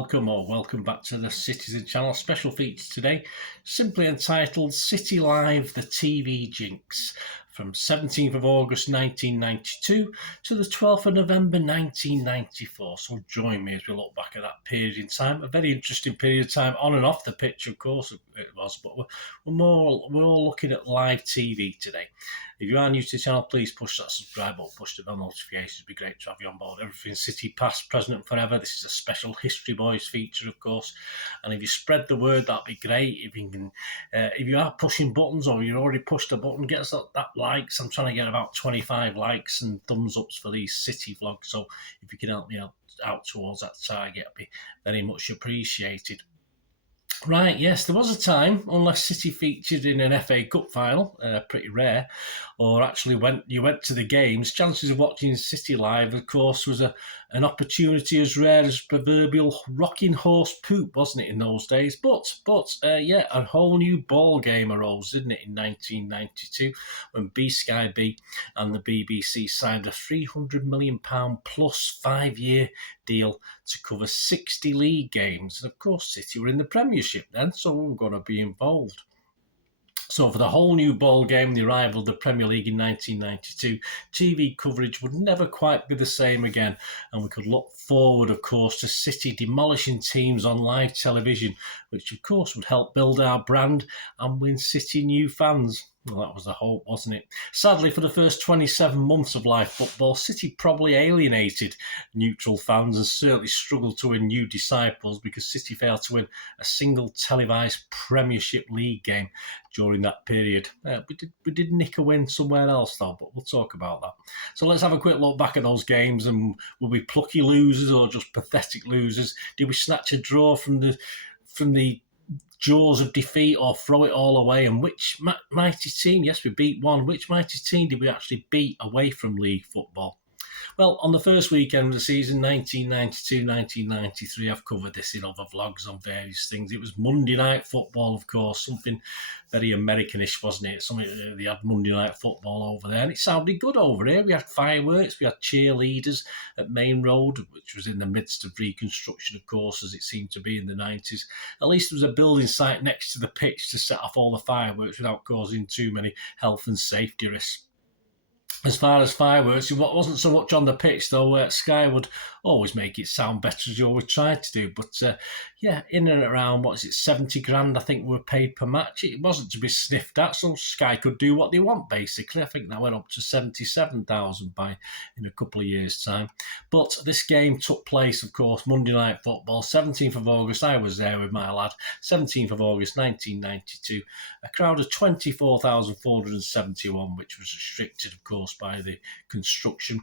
welcome back to the Citytilidie channel. Special feature today, simply entitled City Live, the TV Jinx, from 17th of August 1992 to the 12th of November 1994. So join me as we look back at that period in time. A very interesting period of time, on and off the pitch, of course it was, but we're all looking at live TV today. If you are new to the channel, please push that subscribe button, push the bell notifications. It'd be great to have you on board. Everything City, past, present and forever. This is a special History Boys feature, of course. And if you spread the word, that'd be great. If you are pushing buttons or you've already pushed a button, get us that likes. I'm trying to get about 25 likes and thumbs ups for these City vlogs. So if you can help me out towards that target, it'd be very much appreciated. Right, yes, there was a time, unless City featured in an FA Cup final, pretty rare, or actually you went to the games, chances of watching City live, of course, was an opportunity as rare as proverbial rocking horse poop, wasn't it, in those days? But a whole new ball game arose, didn't it, in 1992, when B-Sky and the BBC signed a £300 million plus 5-year deal to cover 60 league games. And of course, City were in the Premiership then, so we were going to be involved. So for the whole new ball game, the arrival of the Premier League in 1992, TV coverage would never quite be the same again. And we could look forward, of course, to City demolishing teams on live television, which of course would help build our brand and win City new fans. Well, that was the hope, wasn't it? Sadly, for the first 27 months of live football, City probably alienated neutral fans and certainly struggled to win new disciples because City failed to win a single televised Premiership League game during that period. We did nick a win somewhere else, though, but we'll talk about that. So let's have a quick look back at those games, and were we plucky losers or just pathetic losers? Did we snatch a draw from the jaws of defeat or throw it all away? And which mighty team, yes, we beat one, which mighty team did we actually beat away from league football? Well, on the first weekend of the season, 1992-1993, I've covered this in other vlogs on various things. It was Monday Night Football, of course, something very Americanish, wasn't it? They had Monday Night Football over there, and it sounded good over here. We had fireworks, we had cheerleaders at M.E.N Road, which was in the midst of reconstruction, of course, as it seemed to be in the 90s. At least there was a building site next to the pitch to set off all the fireworks without causing too many health and safety risks. As far as fireworks, it wasn't so much on the pitch, though. Sky would always make it sound better, as you always tried to do. But in and around, 70 grand, I think, were paid per match. It wasn't to be sniffed at, so Sky could do what they want, basically. I think that went up to 77,000 in a couple of years' time. But this game took place, of course, Monday Night Football, 17th of August. I was there with my lad, 17th of August, 1992. A crowd of 24,471, which was restricted, of course, by the construction.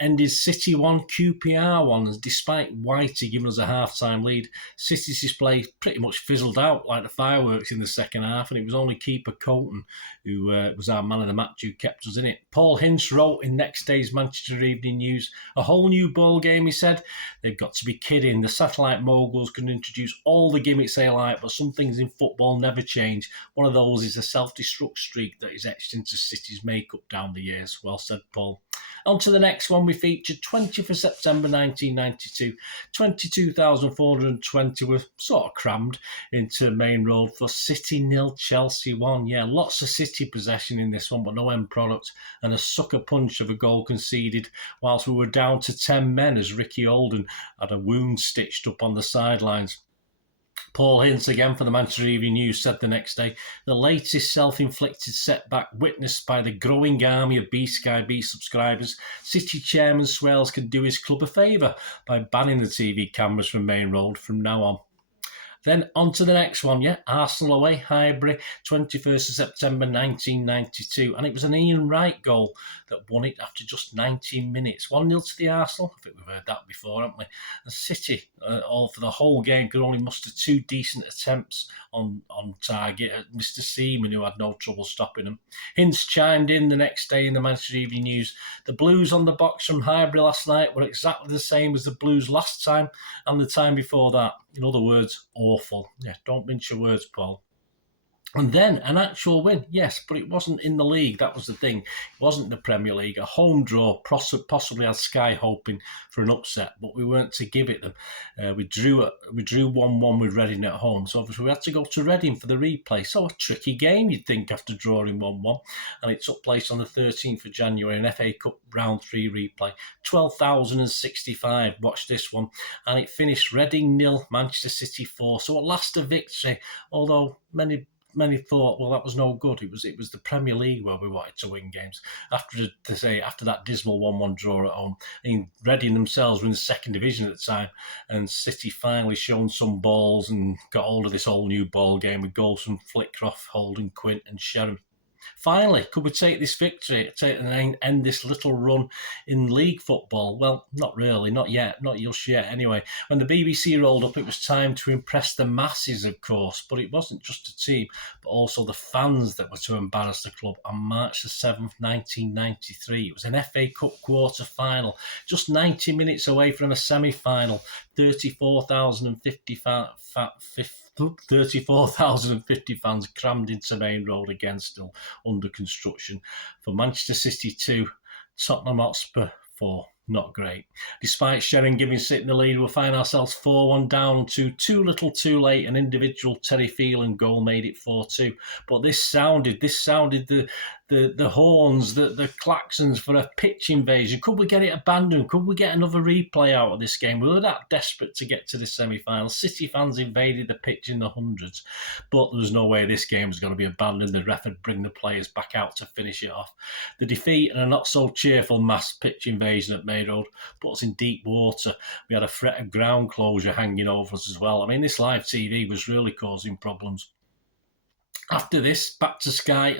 Ended City 1, QPR 1. Despite Whitey giving us a half-time lead, City's display pretty much fizzled out like the fireworks in the second half, and it was only keeper Creighton, who was our man of the match, who kept us in it. Paul Hinch wrote in next day's Manchester Evening News, "A whole new ball game," he said. "They've got to be kidding. The satellite moguls can introduce all the gimmicks they like, but some things in football never change. One of those is a self-destruct streak that is etched into City's makeup down the years." Well said, Paul. On to the next one. We featured 20th of September 1992. 22,420 were sort of crammed into M.E.N Road for City 0, Chelsea 1. Yeah, lots of City possession in this one, but no end product, and a sucker punch of a goal conceded whilst we were down to 10 men as Ricky Holden had a wound stitched up on the sidelines. Paul Hinch, again for the Manchester Evening News, said the next day, "The latest self-inflicted setback witnessed by the growing army of B-Sky subscribers, City chairman Swales can do his club a favour by banning the TV cameras from M.E.N Road from now on." Then on to the next one, Arsenal away, Highbury, 21st of September 1992. And it was an Ian Wright goal that won it after just 19 minutes. 1-0 to the Arsenal. I think we've heard that before, haven't we? And City, all for the whole game, could only muster 2 decent attempts on target at Mr. Seaman, who had no trouble stopping them. Hinch chimed in the next day in the Manchester Evening News, "The Blues on the box from Highbury last night were exactly the same as the Blues last time and the time before that. In other words, awful." Yeah, don't mince your words, Paul. And then an actual win, yes, but it wasn't in the league. That was the thing. It wasn't the Premier League. A home draw possibly had Sky hoping for an upset, but we weren't to give it them. We drew 1-1 with Reading at home, so obviously we had to go to Reading for the replay. So a tricky game, you'd think, after drawing 1-1, and it took place on the 13th of January, an FA Cup Round 3 replay. 12,065 watched this one, and it finished Reading 0, Manchester City 4. So at last a victory, although many thought, well, that was no good. It was the Premier League where we wanted to win games. After that dismal 1-1 draw at home, Reading themselves were in the second division at the time, and City finally shown some balls and got hold of this whole new ball game with goals from Flitcroft, Holden, Quint, and Sheringham. Finally, could we take this victory, and end this little run in league football? Well, not really, not yet, not just yet anyway. When the BBC rolled up, it was time to impress the masses, of course, but it wasn't just a team, but also the fans that were to embarrass the club on March the 7th, 1993. It was an FA Cup quarter-final, just 90 minutes away from a semi-final. 34,050 fans crammed into Main Road again, still under construction, for Manchester City 2, Tottenham Hotspur 4. Not great. Despite Sheringham giving City the lead, we'll find ourselves 4-1 down to too little too late. An individual Terry Phelan goal made it 4-2. But this sounded the horns, the klaxons for a pitch invasion. Could we get it abandoned? Could we get another replay out of this game? We were that desperate to get to the semi-final. City fans invaded the pitch in the hundreds, but there was no way this game was going to be abandoned. The ref would bring the players back out to finish it off. The defeat and a not so cheerful mass pitch invasion at Main Road put us in deep water. We had a threat of ground closure hanging over us as well. I mean, this live TV was really causing problems. After this, back to Sky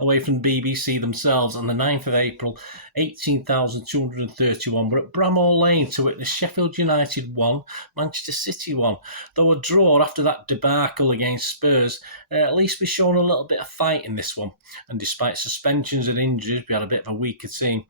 away from BBC themselves. On the 9th of April, 18,231 were at Bramall Lane to witness Sheffield United 1, Manchester City 1. Though a draw after that debacle against Spurs, at least we've shown a little bit of fight in this one. And despite suspensions and injuries, we had a bit of a weaker team.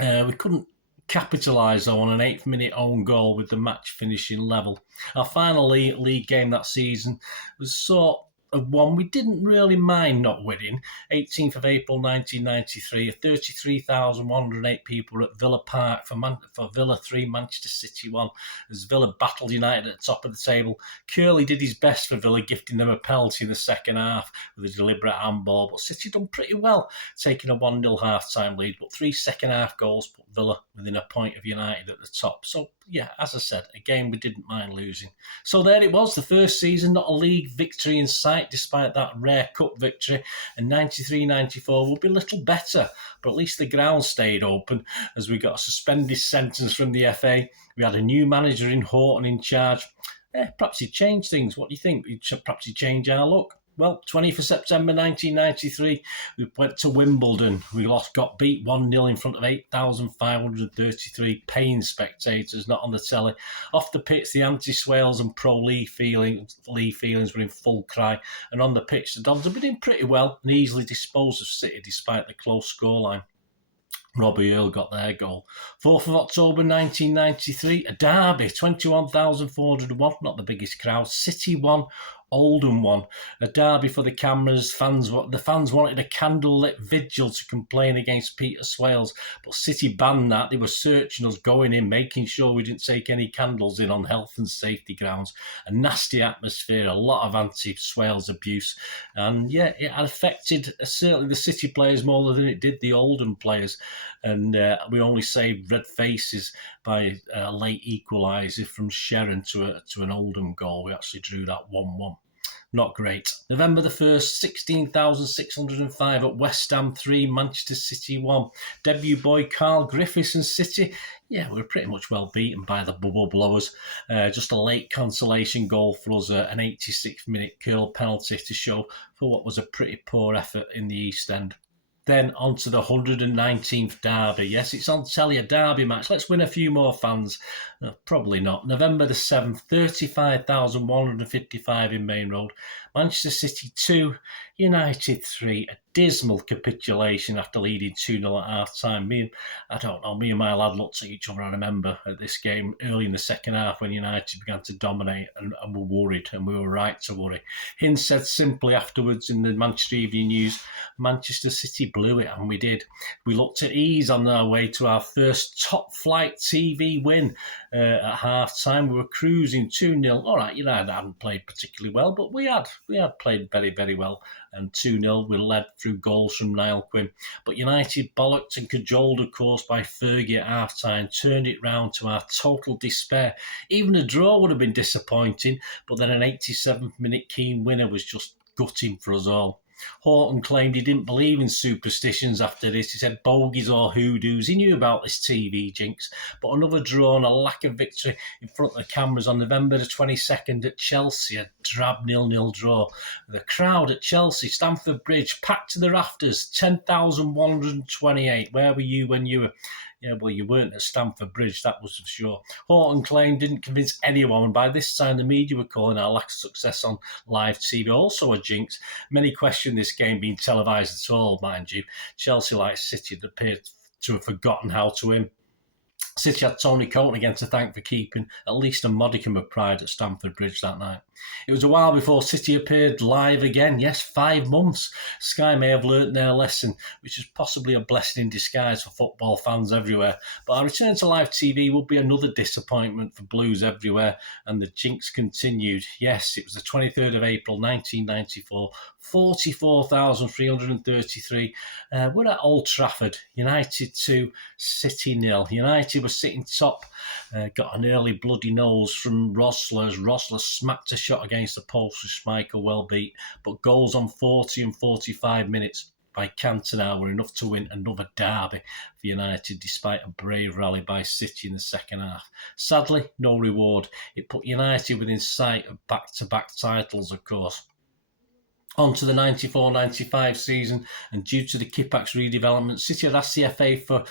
We couldn't capitalise on an 8th minute own goal with the match finishing level. Our final league game that season was sort of one we didn't really mind not winning. 18th of April 1993, 33,108 people were at Villa Park for Villa 3, Manchester City 1, as Villa battled United at the top of the table. Curley did his best for Villa, gifting them a penalty in the second half with a deliberate handball, but City done pretty well, taking a 1-0 half-time lead, but 3 second-half goals put Villa within a point of United at the top. So, yeah, as I said, a game we didn't mind losing. So there it was, the first season, not a league victory in sight, despite that rare cup victory. And 93-94 will be a little better, but at least the ground stayed open as we got a suspended sentence from the FA. We had a new manager in Horton in charge. Perhaps he'd change things. What do you think? Perhaps he'd change our look. Well, 20th of September 1993, we went to Wimbledon. We got beat 1-0 in front of 8,533 paying spectators, not on the telly. Off the pitch, the anti-Swales and pro-Lee feelings were in full cry. And on the pitch, the Dons have been doing pretty well and easily disposed of City despite the close scoreline. Robbie Earle got their goal. 4th of October 1993, a derby, 21,401, not the biggest crowd. City 1, Oldham 1. A derby for the cameras. The fans wanted a candlelit vigil to complain against Peter Swales, but City banned that. They were searching us going in, making sure we didn't take any candles in on health and safety grounds. A nasty atmosphere, a lot of anti-Swales abuse. And yeah, it had affected certainly the City players more than it did the Oldham players. And we only saved red faces by a late equaliser from Sheringham to an Oldham goal. We actually drew that 1-1. Not great. November the 1st, 16,605 at West Ham 3, Manchester City 1. Debut boy Carl Griffiths and City, we were pretty much well beaten by the bubble blowers. Just a late consolation goal for us, an 86th minute curl penalty to show for what was a pretty poor effort in the East End. Then on to the 119th derby. Yes, it's on telly, a derby match. Let's win a few more fans. Probably not. November the 7th, 35,155 in Main Road. Manchester City 2, United 3. A dismal capitulation after leading 2-0 at half-time. Me and my lad looked at each other, I remember, at this game early in the second half when United began to dominate and were worried, and we were right to worry. Hinz said simply afterwards in the Manchester Evening News, Manchester City blew it, and we did. We looked at ease on our way to our first top-flight TV win. At half-time, we were cruising 2-0. All right, United hadn't played particularly well, but we had played very, very well. And 2-0, we led through goals from Niall Quinn. But United, bollocked and cajoled, of course, by Fergie at half-time, turned it round to our total despair. Even a draw would have been disappointing, but then an 87th-minute Keane winner was just gutting for us all. Horton claimed he didn't believe in superstitions after this. He said bogies or hoodoos. He knew about this TV jinx. But another draw and a lack of victory in front of the cameras on November the 22nd at Chelsea, a drab 0-0 draw. The crowd at Chelsea, Stamford Bridge, packed to the rafters, 10,128. Where were you when you were... Yeah, well, you weren't at Stamford Bridge, that was for sure. Horton claimed didn't convince anyone, and by this time the media were calling our lack of success on live TV also a jinx. Many questioned this game being televised at all, mind you. Chelsea, like City, had appeared to have forgotten how to win. City had Tony Coton again to thank for keeping at least a modicum of pride at Stamford Bridge that night. It was a while before City appeared live again. Yes, 5 months. Sky may have learnt their lesson, which is possibly a blessing in disguise for football fans everywhere. But our return to live TV would be another disappointment for Blues everywhere, and the jinx continued. Yes, it was the 23rd of April 1994, 44,333. We're at Old Trafford, United 2, City 0. United was sitting top, got an early bloody nose from Rosler. Rosler smacked a shot against the post, which Schmeichel well beat, but goals on 40 and 45 minutes by Cantona were enough to win another derby for United, despite a brave rally by City in the second half. Sadly, no reward. It put United within sight of back-to-back titles, of course. On to the 94-95 season, and due to the Kippax redevelopment, City had asked the FA for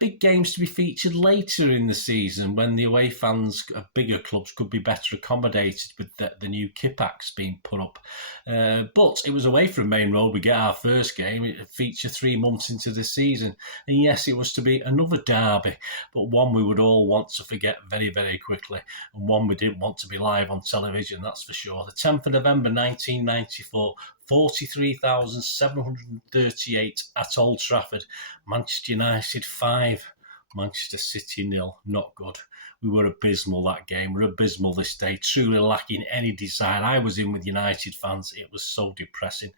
big games to be featured later in the season when the away fans of bigger clubs could be better accommodated with the new Kippax being put up. But it was away from Main Road we get our first game. It featured 3 months into the season. And yes, it was to be another derby, but one we would all want to forget very, very quickly, and one we didn't want to be live on television, that's for sure. The 10th of November 1994, 43,738 at Old Trafford. Manchester United 5, Manchester City 0. Not good. We were abysmal that game. We were abysmal this day, truly lacking any desire. I was in with United fans. It was so depressing.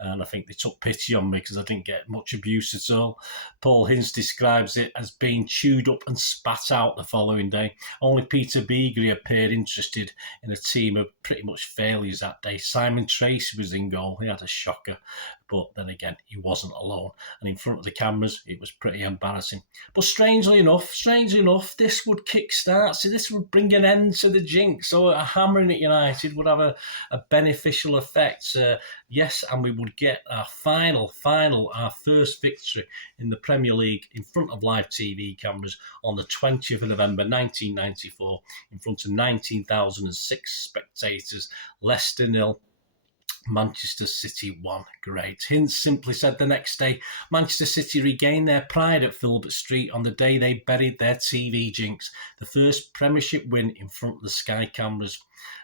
And I think they took pity on me because I didn't get much abuse at all. Paul Hinz describes it as being chewed up and spat out the following day. Only Peter Beagrie appeared interested in a team of pretty much failures that day. Simon Tracy was in goal. He had a shocker. But then again, he wasn't alone. And in front of the cameras, it was pretty embarrassing. But strangely enough, this would kickstart. So this would bring an end to the jinx. So a hammering at United would have a beneficial effect. Yes, and we would get our our first victory in the Premier League in front of live TV cameras on the 20th of November 1994 in front of 19,006 spectators. Leicester 0. Manchester City 1. Great. Hinz simply said the next day, Manchester City regained their pride at Filbert Street on the day they buried their TV jinx. The first Premiership win in front of the Sky cameras.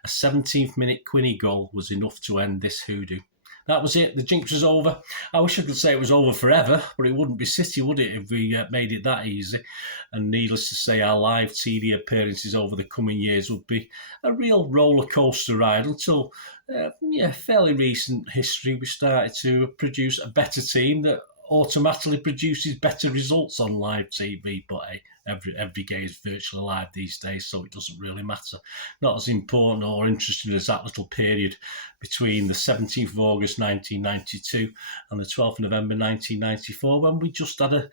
A 17th minute Quinny goal was enough to end this hoodoo. That was it. The jinx was over. I wish I could say it was over forever, but it wouldn't be City, would it, if we made it that easy? And needless to say, our live TV appearances over the coming years would be a real roller coaster ride until, fairly recent history, we started to produce a better team that automatically produces better results on live TV. But hey, every game is virtually live these days, so it doesn't really matter. Not as important or interesting as that little period between the 17th of August 1992 and the 12th of November 1994 when we just had a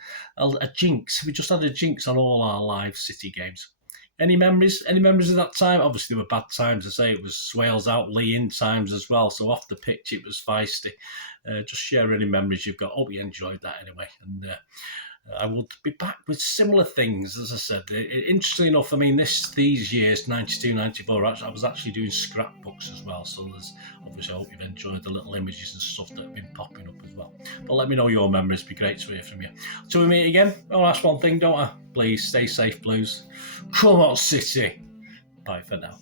jinx. We just had a jinx on all our live City games. Any memories? Any memories of that time? Obviously, there were bad times. I say it was Swales out, Lee in times as well. So off the pitch, it was feisty. Just share any memories you've got. Hope you enjoyed that anyway. And I will be back with similar things, as I said. Interestingly enough, I mean, these years, 92, 94, I was actually doing scrapbooks as well. So there's obviously, I hope you've enjoyed the little images and stuff that have been popping up as well. But let me know your memories. It'd be great to hear from you. Till we meet again, I'll ask one thing, don't I? Please stay safe, Blues. Come on, City. Bye for now.